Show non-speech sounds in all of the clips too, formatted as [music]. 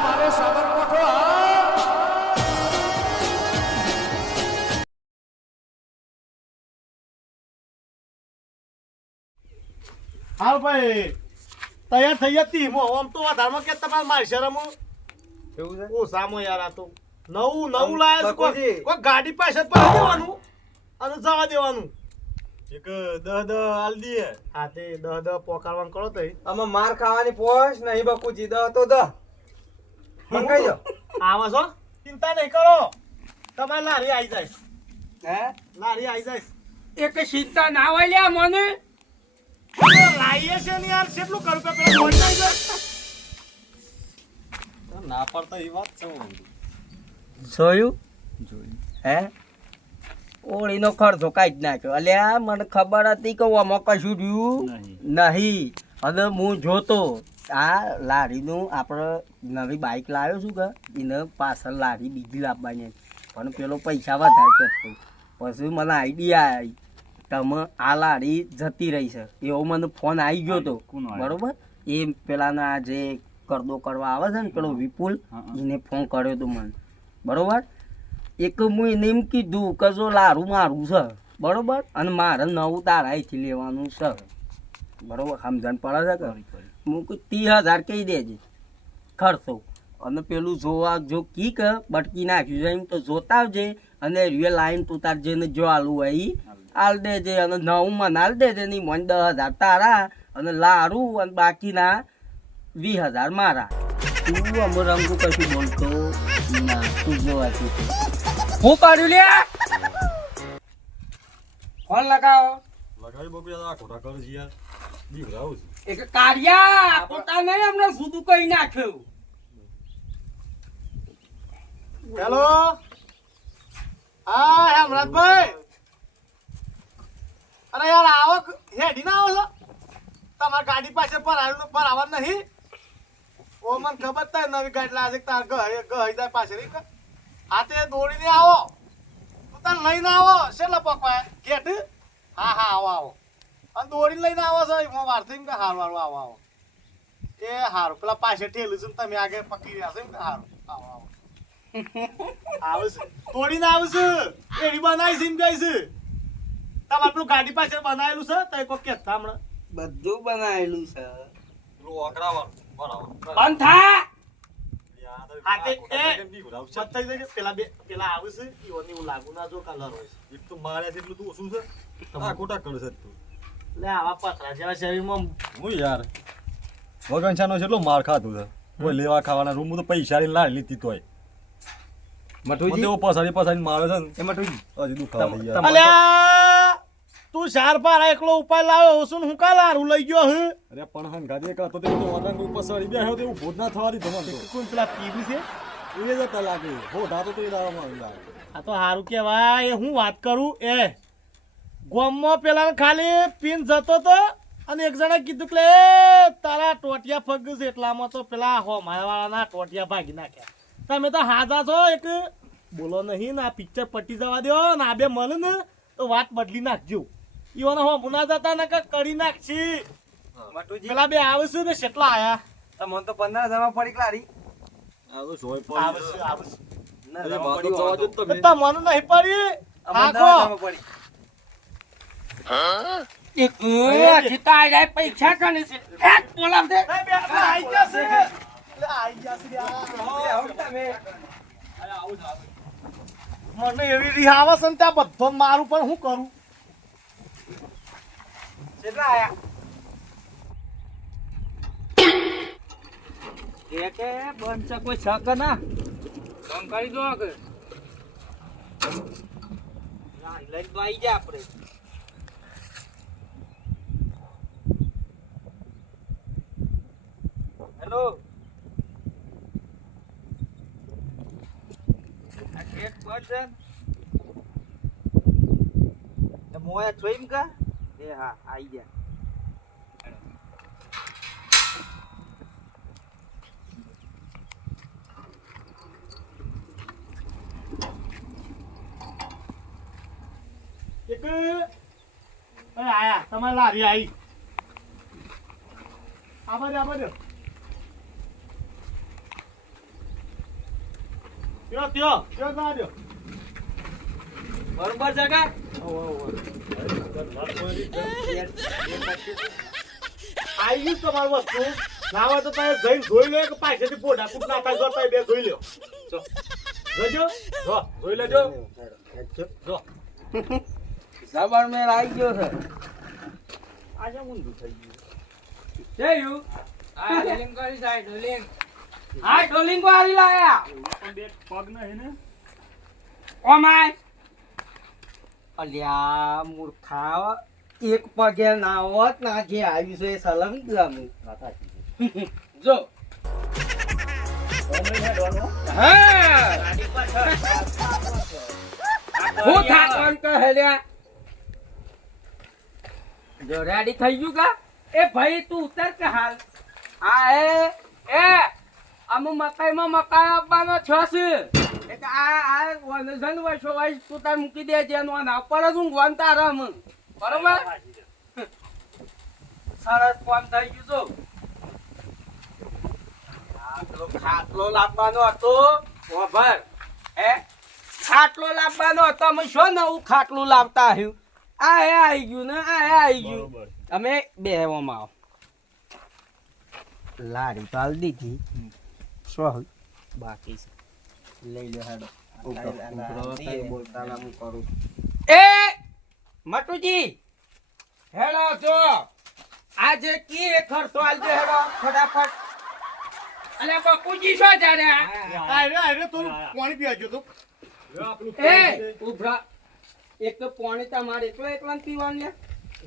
મારે સાબરકોઠો હા. હાલ ભાઈ તૈયાર થઈ જતી મો આમ તો વધારમાં કે તમારે મારી શરમ કેવું છે? ઓ સામો યાર આ તો. નવું નવું લાયા છે. કોઈ કોઈ ગાડી પાસે પર દેવાનું અને જવા દેવાનું. એક દહ દહ હાલ દઈએ. હા તે દહ દહ પોકારવાનું કરો તઈ આમાં માર ખાવાની પોશ નહીં બકુજી દહ તો દહ. મંગાઈ દો આવા છો? ચિંતા નહીં કરો. તમારી લારી આવી જાય. હે? લારી આવી જાય. એક ચિંતા ના હોય લ્યા મને? લાવીએ છે ને યાર કેટલું કરું કે પેલા ફોન નહીં જાય ના પડતા એ વાત છે જોયું? હે? ઓળીનો ખર્ચો કાઢી નાખ્યો. અલ્યા મને ખબર હતી કે આમાં કશું રહ્યું નહીં. અને હું જોતો. આ લારીનું આપણે નવી બાઇક લાવ્યો છું કે એને પાછળ લારી બીજી લાવવાની પણ પેલો પૈસા વધારે કહેતો. પછી મને આઈડિયા આવી તમે આ લારી જતી રહી છે. એવો મને ફોન આવી ગયો હતો? બરોબર? એ પેલાના જે કરદો કરવા આવે છે ને પેલો વિપુલ. એને ફોન કર્યો હતો મને. બરોબર? એક હું એને એમ કીધું કે જો લારું મારું છે. બરોબર? અને મારે નવું તારા અહીંથી લેવાનું છે. બરોબર? સમજણ પડે છે કે? હું કહું ત્રીસ હજાર કહી દેજે. ખર્ચો. અને પેલું જોવા જો કીક બટકી નાખ્યું છે, એમ તો જોતા આવજે અને રિયલ લાઈન તું તાર જેને જો આલું હોય એ આલ દેજે અને નવું મને આલ દેજે નહીં મને દસ હજાર તારા અને લારું અને બાકીના વીસ હજાર મારા. તું અમર રંગુ કશું બોલતો ના, તું જોવા હું પાડ્યું લે? ફોન લગાવો. લગાવી બગડી આ ખોટા કર યાર. બીવડાવું છું. એક કારિયા પોતાને અમને સુધું કઈ નાખ્યું. હેલો હા હેમરાજભાઈ. અરે યાર આવો હેડી ના આવો છો? તમારી ગાડી પાસે પર આવવા નહીં. ઓ મને ખબર થાય નવી ગાડી લાગે તાર ગઈ ગઈ જાય પાસે નહીં હા તે દોડીને આવો. તું તાર લઈને આવો શેલા પકવાય? ગેટ? હા હા આવો આવો. અને દોડીને લઈને આવો છો. હું વાર થઈ કે હારું હારું આવો આવો. એ હારું. પેલા પાછળ ઠેલું છે તમે આગળ પકડી રહ્યા છો એમ કે હારું. આવો આવો. [laughs] આવશે તોડીને આવશે એડી બનાવી છે એમ કહે છે. તમારે પેલું ગાડી પાછળ બનાવેલું છે? તો કોઈ કહેતા હમણાં. બધું બનાવેલું છે. બરાબર બંધ થા હા, તે એ- જાય છે. પેલા બે પેલા આવશે એવું લાગુ ના જો કલર હોય છે. એક તો મારે એટલું તું ઓછું છે. આ ખોટા કર છે તું. એટલે આવા પથરા જેવા શરીરમાં હું યાર. વગન એટલો માર ખાતું છે. કોઈ લેવા ખાવાના રૂમ તો પૈસા ની લાવી લીધી તોય. મઠુજી? એવો મારે છે ને. એ મઠુજી હજી દુખાવા થઈ ગયા. તું ચાર પારા એકલો ઉપાય લાવ્યો છું ને હું કાલ હારું લઈ ગયો હું? અરે પણ હન ગાડી એક હતો તે તો ઉપર બેહ્યો તે ભૂત ના થવાની દીધો કોણ પેલા પીવી છે? એ જતા લાગે. હો તો એ દાવામાં આ તો હારું કહેવાય. એ હું વાત કરું? એ ગોમમાં પેલા ખાલી પીન જતો તો અને એક જણા કીધું કે તારા ટોટિયા ફગ છે એટલામાં તો પેલા હો મારવાળાના ટોટિયા ભાગી નાખ્યા. તમે તો હાજા છો એક બોલો નહીં ના પિક્ચર પટી જવા દો ને આ બે મળે ને તો વાત બદલી નાખજો. ઈઓને હો મુના જતા ને કે કરી નાખશી. પેલા બે આવશે ને કેટલા આયા? તમને તો પંદર હજારમાં પડી ક્લારી આવશે આવશે ના અરે હજારમાં વાતો પડી. જવા જાય કને છે? એક બોલાવ દે. બે, બે, બે, આઈ જશે એટલે આઈ જશે યાર. એ આવું તમે. મને એવી રીહ ને ત્યાં બધો મારું પણ હું કરું? કેટલા આયા? કે કે બંધ કોઈ શક ના? ફોન કરી દો કે લઈને તો આવી જા આપણે. હેલો આ ગેટ બંધ છે તો મોયા જોઈમ કા એ હા આવી ગયા એક એ આયા તમારી લારી આવી આવા દે આવા દે ત્યો ત્યો ત્યો ના દ્યો. બરોબર છે કા? આઈ ગયું તમારું વસ્તુ. ના હોય તો તમે જઈને જોઈ લો કે પાછળથી પોઢા કૂટ ના થાય જો તમે બે જોઈ લો જો. જોજો. જો જોઈ લેજો. જો. જબર મેળ આવી ગયો છે. આજે ઊંધું થઈ ગયું. જયું આ ડોલિંગ કરી સાઈડ ડોલિંગ આ ડોલિંગ આવી લાયા પણ બે પગ નહીં ને ઓમાય. અલ્યા, મૂર્ખા એક પગે ના હોત ના જે આવ્યું છે એ ગયું [laughs] જો. હું. થાકવાનું જો રેડી થઈ ગયું કા? એ ભાઈ, તું ઉતર કે હાલ? આ એ. અમે મકાઈમાં મકાઈ આપવાનો છો છે એટલે આ આ વનઝન વર્ષો વૈસ તું તાર મૂકી દે છે ઉપર જ ઊંઘવાનું તારા મન બરોબર? સરસ ફોન થઈ ગયું તો. ખાટલો લાવવાનો હતો. ઓભર હે? ખાટલો લાવવાનો હતો. અમે શું નવું ખાટલું લાવતા આવ્યું આ હે આવી ગયું ને આ હે આવી ગયું. તમે અમે બેહવામાં આવો. લારી તો હાલ દીધી. શું બાકી છે. લઈ લો હેડો. એ મટુજી! હેડો જો. આજે કી એ ખર્ચો આલજો હેડો ફટાફટ. અલે બકુજી શું જારે આયરે આયરે તું પાણી પીવા તો. એ! ઉભરા. એક તો પાણી તમારે એકલો એકલા પીવાનું લે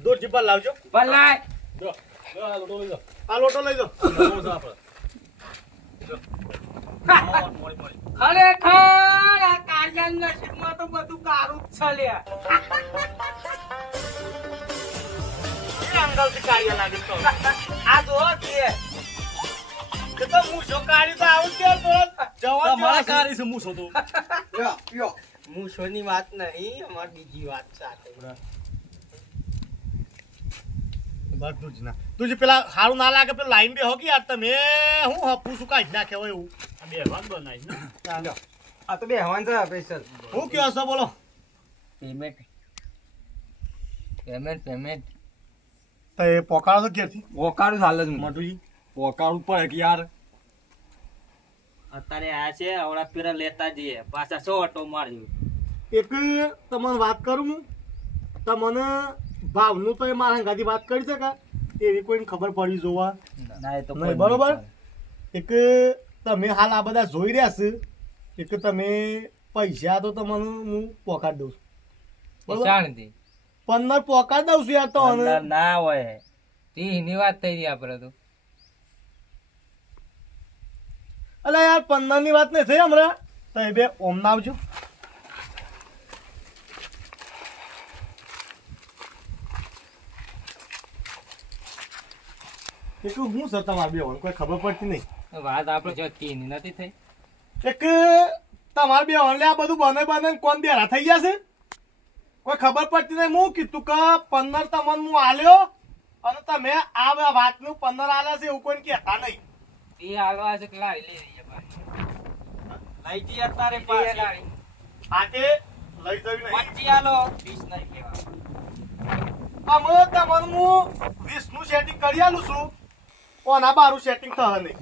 દૂધ જીપા લાવજો. ભલાય. જો જો આ લોટો લઈ લો. આ લોટો લઈ [laughs] આપણે. ખરેખર આ કાર્યન નસીબમાં તો બધું કારું જ છે લ્યા. અંગલથી કાર્ય લાગે તો. આ જો કે તો હું કાઢી તો આવું કે તો જેવા છે. મૂછોની વાત નહીં અમાર બીજી વાત સાથે બધું જ ના. તું જે પેલા સારું ના લાગે પેલા લાઈન બે હોગી યાર તમે. હું હપું શું કાઢી નાખે હોય એવું. બે બનાવી ને આ તો બે હવાન છે હું કયો છો બોલો પેમેન્ટ પેમેન્ટ પેમેન્ટ તો એ પોકાળો તો ક્યાંથી પોકાળું ચાલે જ મોટુજી પોકાળું પડે કે યાર અત્યારે આ છે આવડા પેરા લેતા જઈએ પાછા સો ઓટો માર્યું એક તમને વાત કરું હું તમને ભાવનું તો એ મારા ગાડી વાત કરી શકા એવી કોઈને ખબર પડી જોવા બરોબર એક તમે હાલ આ બધા જોઈ રહ્યા છે એક તમે પૈસા તો તમને હું પોકાડ દઉં છું. પંદર પોકાડ દઉં છું યાર તો ના હોય. એની વાત થઈ રહી આપણે તો. અલા યાર પંદરની વાત નહીં થઈ હમણાં. તો એ બે ઓમ ના આવજો. એટલું હું સર તમારે બે કોઈ ખબર પડતી નહીં. વાત આપણે જો તીની નથી થઈ. એક તમારે બે ઓનલે આ બધું બને બને કોણ બેરા થઈ ગયા છે? કોઈ ખબર પડતી નહીં. હું કીધું કે પંદર તમને હું આલ્યો અને તમે આ વાતનું પંદર આલ્યા છે એવું કોઈ કહેતા નહીં. એ આલવા છે કે લારી લઈ રહી લઈ જઈએ અત્યારે પાસે આજે લઈ જવી નહીં. પચી આલો વીસ નહીં કહેવાય. અમે તમને હું વીસનું સેટિંગ કરી આલું છું. કોના બારું સેટિંગ થશે નહીં.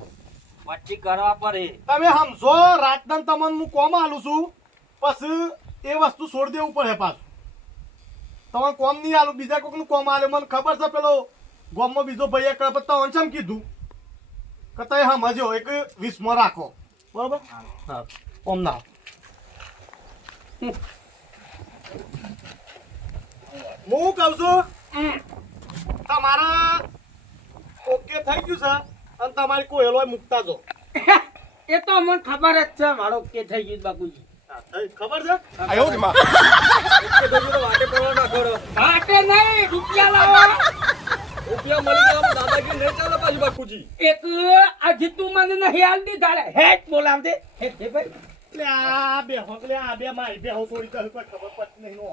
પચી કરવા પડે. તમે સમજો, રાતના તમને હું કોમ આલું છું. પછી એ વસ્તુ છોડી દેવું પડે પાછું. તમે કોમ નહીં આલું, બીજા કોઈકનું કોમ આલે. મને ખબર છે પેલો ગોમમાં બીજો ભાઈ એક તમને ચમ કીધું? કે તમે સમજો એક વીસમાં રાખો. બરોબર? હા. ઓમ ના. હું કહું છું, તમારા ઓકે થઈ ગયું છે. અને તમારી કોહેલો મૂકતા જો. [laughs] એ તો મને ખબર જ છે મારો કે થઈ ગયું બાપુજી. હા, ખબર છે? હાટે નહીં રૂપિયા લાવો. રૂપિયા મળી ગયા દાદાગીરી નહીં ચાલે પાછી બાપુજી. એક આ જીતું મને નહીં હાલ દીધા લે હેટ બોલાવ દે હેટ હે ભાઈ. એટલે આ બે હો આ બે મારી બે હો થોડી કહે ખબર પડતી નહીં નો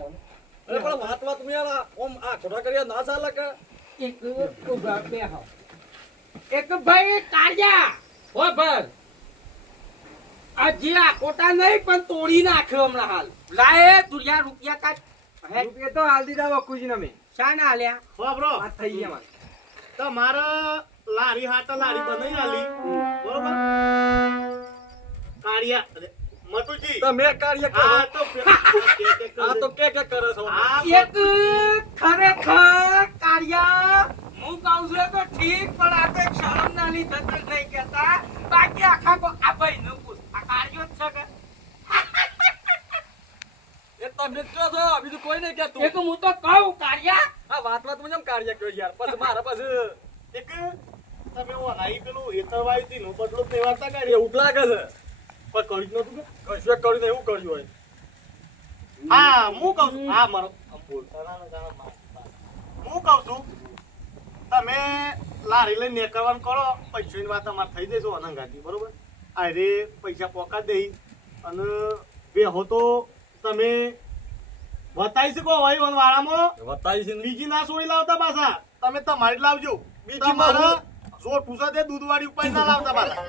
અરે પણ વાત વાત મેં યાર ઓમ આ ખોટા કર્યા ના ચાલે કે? એક બે હાવ એક ભાઈ કાળિયા. હો ભર. આ જીરા કોટા નહીં પણ તોડી નાખ્યો હમણાં હાલ. લાયે તુરિયા રૂપિયા કાઢ. રૂપિયા તો હાલ દીધા બકુજીને મેં. શા ના હો બ્રો. આ થઈ ગયા મારે તમારે લારી હાટા લારી બનાવી હાલી બરોબર? કાળિયા મટુજી. તમે કાર્ય કરો આ તો કે- કે- કરો. આ તો કે કે કરે છો. એક ખરેખર કાર્યા હું કહું છું એ તો ઠીક પણ આ તો શરમ ના લીધે તો નહીં કહેતા. બાકી આખા કો આ ભાઈ નું પૂછ. આ કાર્યો જ છે કે? એ તમે જ છો બીજું કોઈ નહીં કહેતું. એક હું તો કહું કાર્યા. આ વાત વાત મને કાર્ય કયો યાર. પછી મારા પછી એક તમે ઓનાઈ પેલું હેતરવાઈ થી નું બદલો તહેવારતા કરી એવું લાગે છે. પણ કરી જ નતું કે? કશું કર્યું એવું કર્યું હોય. હા હું કહું છું. હા મારો બોલતા ના ને હું કહું છું તમે લારી લઈને નીકળવાનું કરો પૈસાની વાત અમારે થઈ જશે અનંગાથી બરોબર? આ રે પૈસા પોકા દઈ અને બે હો તો તમે બતાવી શકો ભાઈ વાળામાં બતાવી છે બીજી ના છોડી લાવતા પાછા. તમે તમારી જ લાવજો. બીજી તમારે જોર પૂછા તે દૂધ ઉપર ના લાવતા પાછા.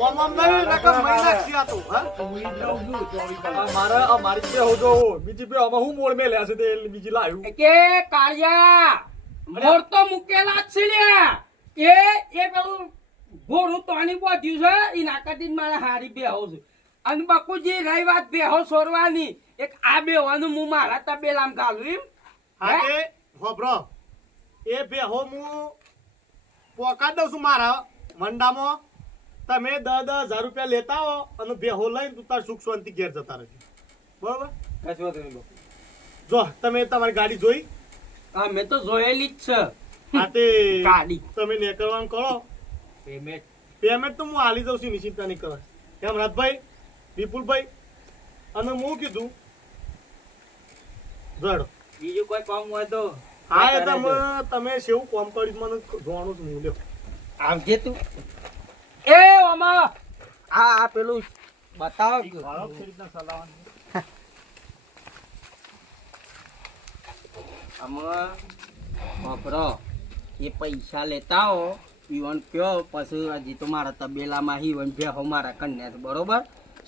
મારે ઓમ નહીં નકર મહી નાખશી આ તો હા? આ મારા બે હોજો બીજી બે અમે હું મોડ મેલ્યા છે તે બીજી લાવ્યું. કે કાર્યા મોર તો મુકેલા જ છે લ્યા એ એ પેલું ઘોડું તણી પહોંચ્યું છે એ નાકાથી મારે હારી બેહો છું. અને બકુજી રહી વાત બેહો સોરવાની. એક આ બેવાનું હું મારા તબેલામાં ગાલું એમ. હા તે હોભરો. એ બે હો હું પોકા દઉં છું મારા મંડામાં. તમે દસ દસ હજાર રૂપિયા લેતા હો અને બે હો લઈને તું તાર સુખ શાંતિ ઘેર જતા રહેજો. બરોબર? કશું વાંધો નહીં જો તમે તમારી ગાડી જોઈ. હા મેં તો જોયેલી જ છે. આ તે ગાડી તમે નીકળવાનું કરો પેમેન્ટ. પેમેન્ટ તો હું હાલી દઉં છું નિશ્ચિંતા નહીં કરે કેમ રાતભાઈ વિપુલભાઈ? અને હું કીધું જડ બીજું કોઈ કામ હોય તો હા એ તમે તમે સેવું કોમ કર્યું મને જોવાનું જ નહીં લ્યો. આવજે તું. એ ઓમા! આ આ પેલું બતાવો આમાં વાપરો. એ પૈસા લેતા હો. ઈવન કયો પછી હજી તો મારા તબેલામાં ઈવન ભેહો મારા કન્યા બરોબર?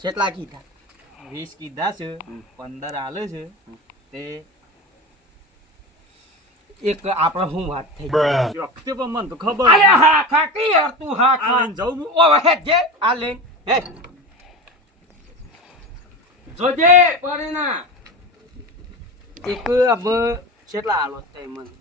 કેટલા કીધા? વીસ કીધા છે પંદર આલે છે. તે એક આપણે શું વાત થઈ વખતે પણ મને તો ખબર અરે હા ખા કી યાર તું હા ખા લઈને ઓ હે જે આ લે હે. જોજે પરેના એક અબ કેટલા હાલો તે મને?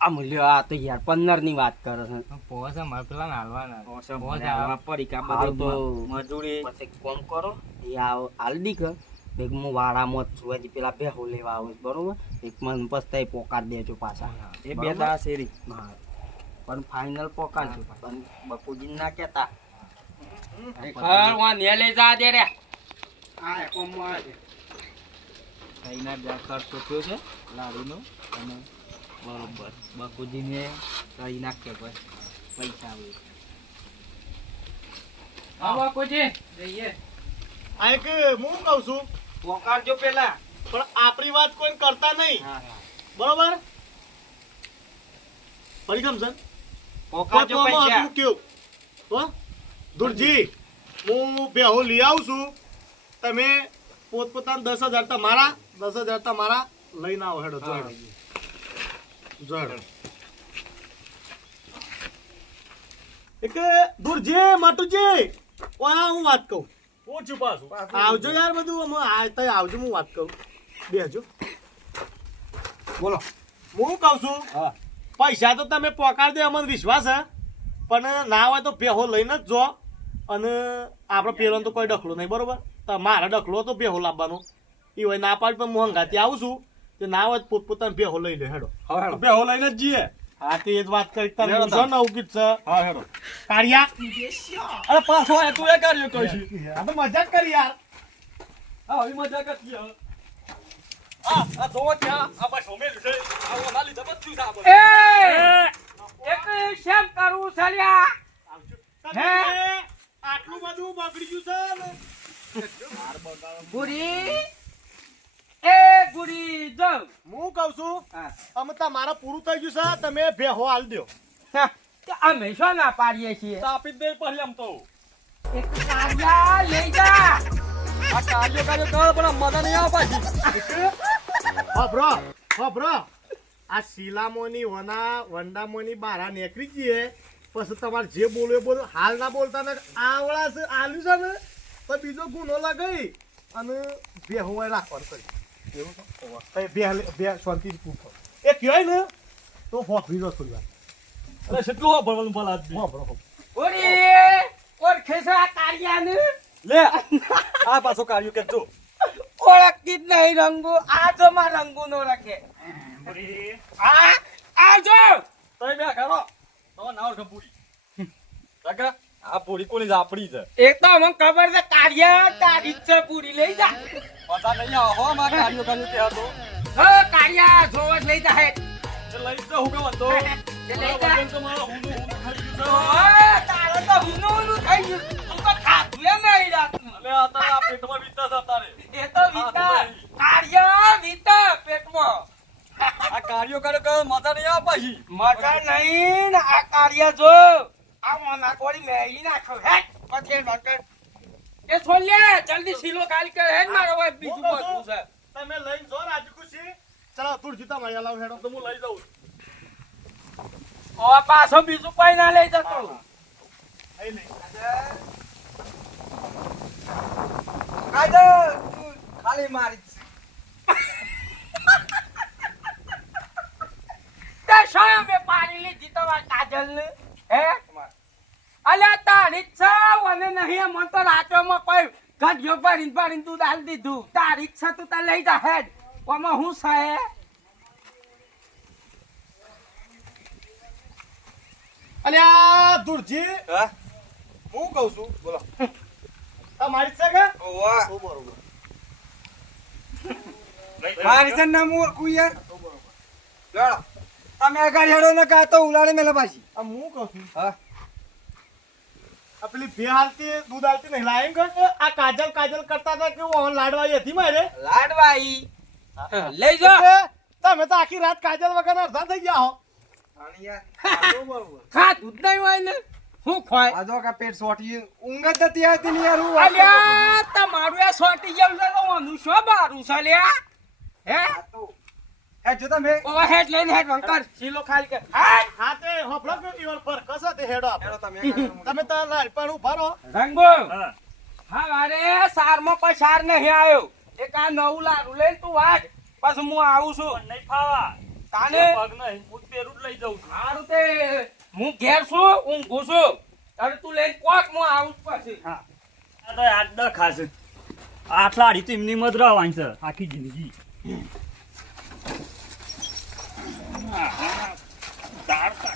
આ મૂલ્ય આ તો યાર પંદરની વાત કરો છે. પોસ અમારે પેલા હાલવાના. પોસ હાલવા પડીકા બધું તો. મજૂરી. પછી કોમ કરો. એ આ હાલદી કર એક હું વાડામાં જ છું હજી પેલા બેહો લેવા આવું બરોબર? એક મન પસ્તાય પોકાર દેજો પાછા. એ બે દા શેરી. પણ ફાઇનલ પોકાર છું પણ બકુજી ના કેતા ખર નેલે જા દે રે. આ કોમમાં આવે કઈના જ ચોખ્યો છે લાડુનો અને બરોબર. બાપુજીને કઈ નાખે ભાઈ. પૈસા આવે આવો બકુજી જઈએ. આ એક હું કહું છું પોકારજો પેલા. પણ આપણી વાત કોઈ કરતા નહીં. બરોબર? ફરી સમજણ પોકારજો પૈસા. કેવું હો? દુરજી હું બેહો લઈ આવું છું. તમે પોતપોતાના દસ હજાર તમારા દસ હજાર તમારા લઈને આવો હેડો જોડો. જોડો. એક દુરજી માટુજી. ઓયા હું વાત કહું. પૂછું. પાછું આવજો યાર બધું તઈ આવજો હું વાત કહું. બેહજો. બોલો. હું કહું છું હા. પૈસા તો તમે પોકાર દે અમને વિશ્વાસ હે. પણ ના હોય તો પેહો લઈને જ જો. અને આપણે પેલો તો કોઈ ડખલો નહીં બરોબર? મારે ડખલો તો બેહો લાવવાનો. એ હોય ના પાડ પણ હું હંગાતી આવું છું. તે ના હોય તો પોતપોતાને બેહો લઈ લે હેડો. હવે હેડો. લઈને જ જઈએ. હા તે જ વાત કરી તને હેડો હું છે ને ઉકીટ છે. હા હેડો. કાળિયા. અરે પાછો આય તું એ કર્યું કઈ આ તો મજાક કરી યાર. હા હવે મજાક કરી આ આ જોવો ત્યાં આ બસ હોમેલ છે. આ ઓના લીધા બધું છે આ એ! એક શેમ કરું સલ્યા હે? આટલું બધું બગડી ગયું છે એ જો હું કહું છું હા. અમે પૂરું થઈ ગયું છે તમે બેહો હાલ દો. હા, તે અમે શું ના પાડીએ છીએ? આપી જ દે પછી આમ તો. એક લઈ જા. આ કાર્યો કાર્યો કર પણ મજા નહીં આવે પાછી. આ શીલામોની વના વંડામોની બારા નીકળી જઈએ પછી તમારે જે બોલવું એ બોલો. હાલ ના બોલતા ને આવડા છે આલ્યું છે ને. તો બીજો ગુનો લગાઈ અને બે હોવાય રાખવાનું કરી. એવું બે બે શાંતિથી પૂછો. એ કહેવાય ને તો ભોખરી જો થોડી વાર. અરે કેટલું વાપરવાનું ભલા હભરો. ઓરી ઓળખે છે આ કાળિયાને? લે આ પાછો કાર્યો કે જો. ઓળખતી જ નહીં રંગુ આ જો માં રંગુ નો રાખે. આ તમે બે કરો છે પૂરી કાકા આ પૂરી કોની છે છે? એ તો અમને ખબર છે કાળિયા તારી છે પૂરી લઈ જા. પતા નહીં આવે હો માં કાર્યો કાર્યો કે હતો. હો કાળિયા જોવો જ લઈ જા હે લઈ તો. હું કેમ હતો તે લઈ જા. તો મારો હું હું ખાઈ ગયું તારે તો હું હું થઈ ગયું. તું તો ખાધું એ નહીં રાતનું છે. આ તો આ પેટમાં વીતતા છે તારે. એ તો વિતા. કાળિયા વિતા પેટમાં. આ કાર્યો કાર્યો કરે મજા નહીં આવે પછી. મજા નહીં આ કાર્ય જો. આ મોના કોરી મેલી નાખો હે? પછી ડોક્ટર એ છોલ્યા જલ્દી સીલો ખાલી કર હે મારો બીજું બધું છે તમે લઈને જો રાજુ ખુશી. ચલો તું જીતા મારી અલાવ હેડો. તો હું લઈ જાઉં. ઓ પાછો બીજું કોઈ ના લઈ જતો. અહીં નહીં. ખાલી મારી તે શા મે પાડી લીધી તમારા કાજલ ને હે? અલ્યા તારી જ છે અને નહીં મન તો રાતોમાં કોઈ ગઢિયો ભરીને ભરીને તું દાલ દીધું. તારી જ તું તાર લઈ જા હેડ. ઓમાં હું છે અલ્યા દુરજી હું? કહું છું બોલો. તમારી છે કે? ઓવા. બરોબર. મારી છે નામ ઓળખું યાર. ચાલો. તમે આગળ હેડો ને કાં તો ઉલાડે મેલે પાછી. આ હું કહું છું? હા. આ પેલી હાલતી દૂધ હાલતી નહીં. લાઈન કર આ કાજલ કાજલ કરતા હતા કે ઓન લાડવાઈ હતી મારે? લાડવાઈ. લઈ જા. એટલે તમે તો આખી રાત કાજલ વગર અડધા થઈ ગયા હો. જ નહીં હોય ને? હું ખવાય? આ કા પેટ સોટી ઊંઘ જતી આવતી ને યાર અલ્યા તમારું આ સોટી જેમ તો આનું શું બારું છે લ્યા હે? તો હે જો તમે ઓ હેડ લઈને હેડ વંકર. ખાલી કે હા તે હોફળો કે ઈવન પર કસો તે હેડો આપણે. તમે તમે તો લાડ પર ઊભા રહો. હા. મારે સારમાં કોઈ સાર નહીં આવ્યો. એક આ નવું લાડુ લઈને તું વાજ પછી હું આવું છું. નહીં ફાવા. તાને પગ નહીં હું પેરું જ લઈ જાઉં છું. સારું તે હું ઘેર છું ઊંઘું છું હવે તું લઈને કોક હું આવું છું પછી. આ તો આજ દ ખાશે. આટલા હાડી તો એમની મત રહેવાની છે આખી જિંદગી. Tarta.